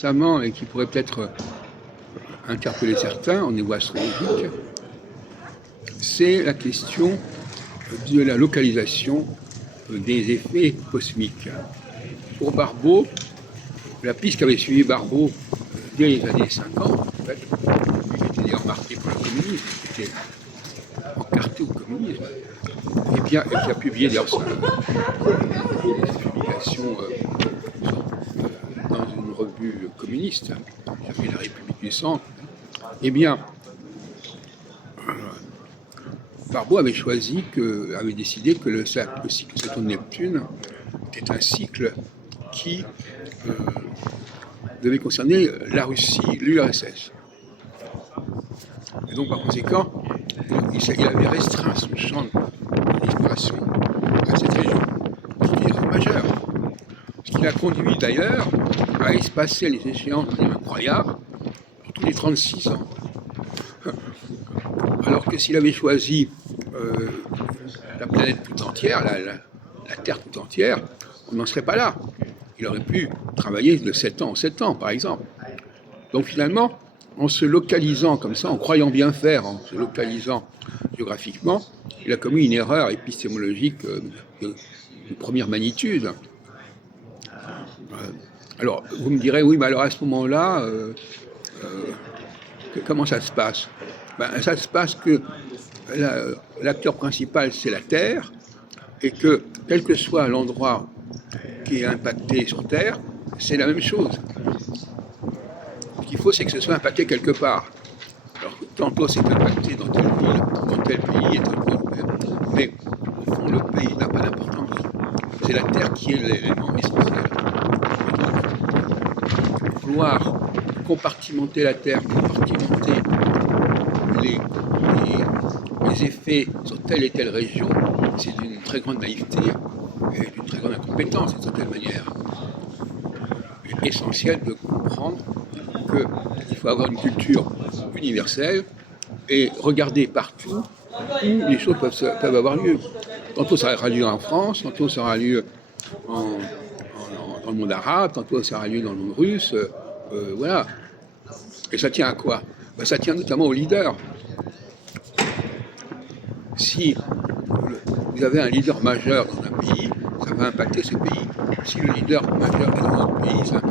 récemment et qui pourrait peut-être interpeller certains au niveau astrologique, c'est la question de la localisation des effets cosmiques. Pour Barbault, la piste qu'avait suivi Barbault dès les années 50, en fait, qui était d'ailleurs marqué par le communisme, qui était encarté au communisme, et bien, et qui a publié d'ailleurs des publications dans une revue communiste, qui s'appelait La République du Centre, eh bien, Barbault avait décidé que le cycle Saturne-Neptune était un cycle qui devait concerner la Russie, l'URSS. Et donc, par conséquent, il avait restreint son champ d'exploration à cette région, qui est majeure. Ce qui l'a conduit d'ailleurs à espacer les échéances de manière incroyable pour tous les 36 ans. Alors que s'il avait choisi la planète tout entière, la Terre tout entière, on n'en serait pas là. Il aurait pu travailler de 7 ans en 7 ans, par exemple. Donc finalement, en se localisant comme ça, en croyant bien faire, en se localisant géographiquement, il a commis une erreur épistémologique de première magnitude. Alors, vous me direz, oui, mais alors à ce moment-là, comment ça se passe? Ça se passe que l'acteur principal, c'est la Terre, et que, quel que soit l'endroit qui est impacté sur Terre, c'est la même chose. Ce qu'il faut, c'est que ce soit impacté quelque part. Alors, tantôt c'est impacté dans telle ville, dans tel pays, et mais au fond, le pays n'a pas d'importance. C'est la Terre qui est l'élément essentiel. Et donc, vouloir compartimenter la Terre, compartimenter les effets sur telle et telle région, c'est d'une très grande naïveté et d'une très grande incompétence, d'une certaine manière. Il est essentiel de comprendre qu'il faut avoir une culture universelle et regarder partout où les choses peuvent avoir lieu. Tantôt ça aura lieu en France, tantôt ça aura lieu dans le monde arabe, tantôt ça aura lieu dans le monde russe, voilà. Et ça tient à quoi? Ça tient notamment aux leaders. Si vous avez un leader majeur dans un pays, ça va impacter ce pays. Si le leader majeur est dans un autre pays, ça va impacter